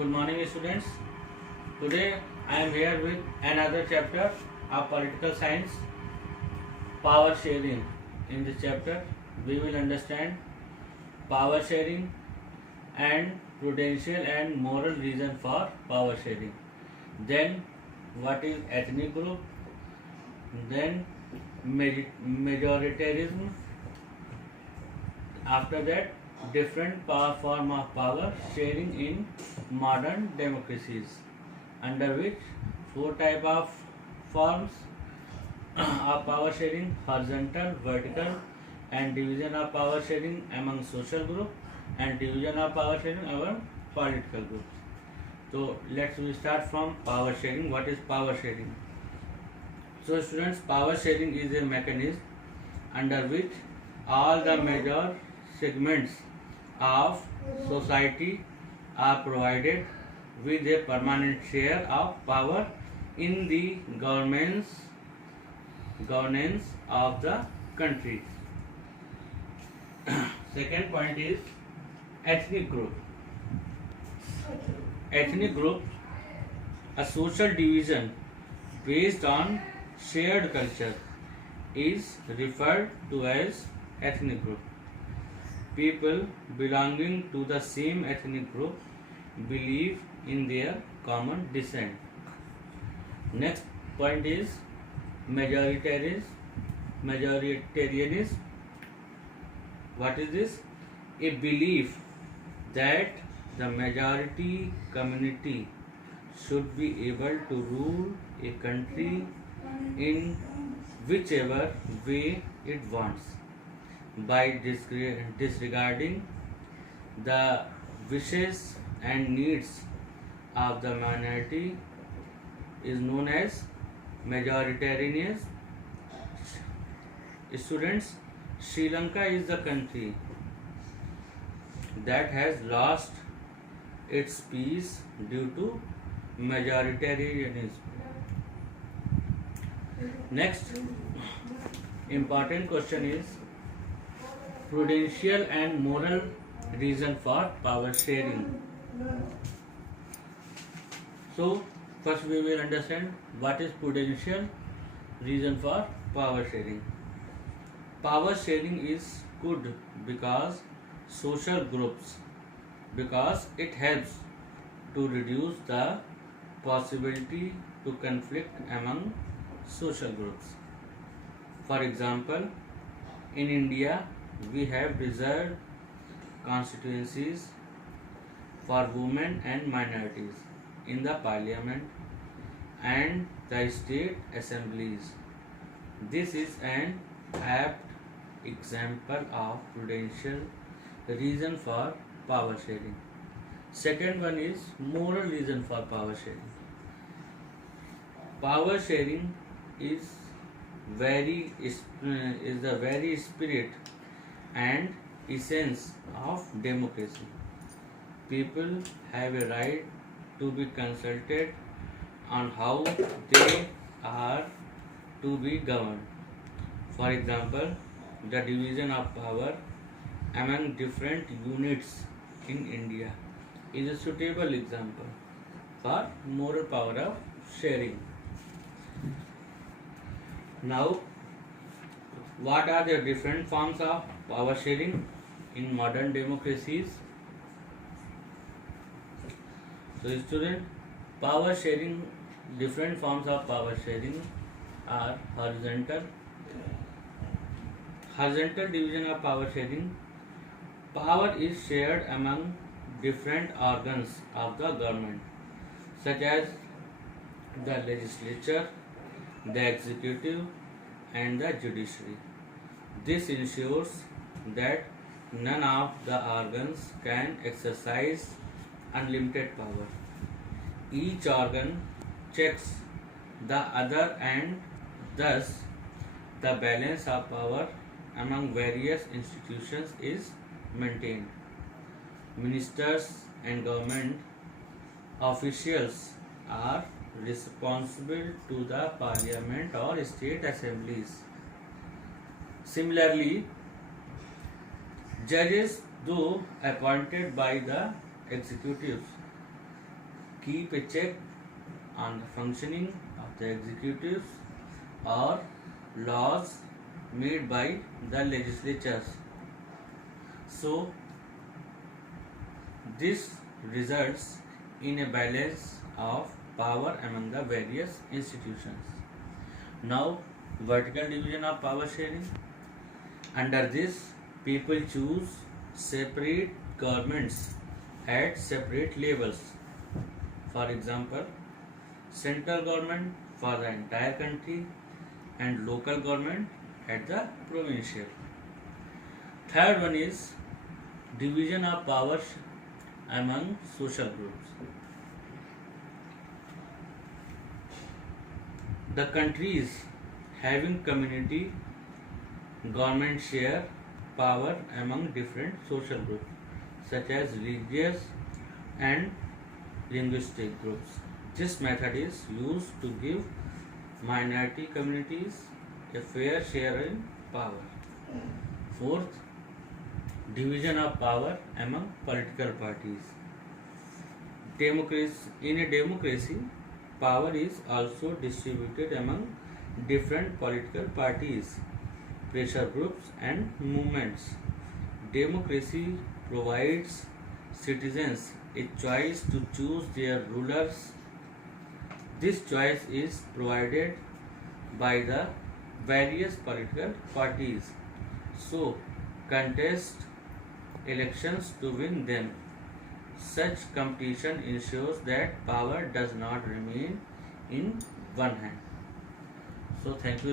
Good morning, students. Today I am here with another chapter of political science, power sharing. In this chapter, we will understand power sharing and prudential and moral reason for power sharing. Then, what is ethnic group? Then, majoritarianism. After that, different form of power sharing in modern democracies, under which four type of forms of power sharing: horizontal, vertical, and division of power sharing among social group, and division of power sharing among political groups. So we start from power sharing. What is power sharing? So students, power sharing is a mechanism under which all the major segments of society are provided with a permanent share of power in the governance of the country. Second point is ethnic group. Ethnic group, a social division based on shared culture, is referred to as ethnic group. People belonging to the same ethnic group believe in their common descent. Next point is majoritarianism. What is this? A belief that the majority community should be able to rule a country in whichever way it wants, by disregarding the wishes and needs of the minority, is known as majoritarianism. Students, Sri Lanka is the country that has lost its peace due to majoritarianism. Next important question is prudential and moral reason for power sharing. So first we will understand what is prudential reason for power sharing. Power sharing is good because it helps to reduce the possibility to conflict among social groups. For example, in India we have reserved constituencies for women and minorities in the parliament and the state assemblies. This is an apt example of prudential reason for power sharing. Second one is moral reason for power sharing. Power sharing is the very spirit and essence of democracy. People have a right to be consulted on how they are to be governed. For example, the division of power among different units in India is a suitable example for moral power of sharing. Now, what are the different forms of power sharing in modern democracies? So student, power sharing, different forms of power sharing are horizontal division of power sharing. Power is shared among different organs of the government, such as the legislature, the executive, and the judiciary. This ensures that none of the organs can exercise unlimited power. Each organ checks the other, and thus the balance of power among various institutions is maintained. Ministers and government officials are responsible to the parliament or state assemblies. Similarly, judges, though appointed by the executives, keep a check on the functioning of the executives or laws made by the legislatures. So this results in a balance of power among the various institutions. Now, vertical division of power sharing. Under this, people choose separate governments at separate levels. For example, central government for the entire country and local government at the provincial. Third one is division of powers among social groups. The countries having community government share power among different social groups such as religious and linguistic groups. This method is used to give minority communities a fair share in power. Fourth, division of power among political parties. In a democracy, power is also distributed among different political parties, pressure groups, and movements. Democracy provides citizens a choice to choose their rulers. This choice is provided by the various political parties, so contest elections to win them. Such competition ensures that power does not remain in one hand. So thank you.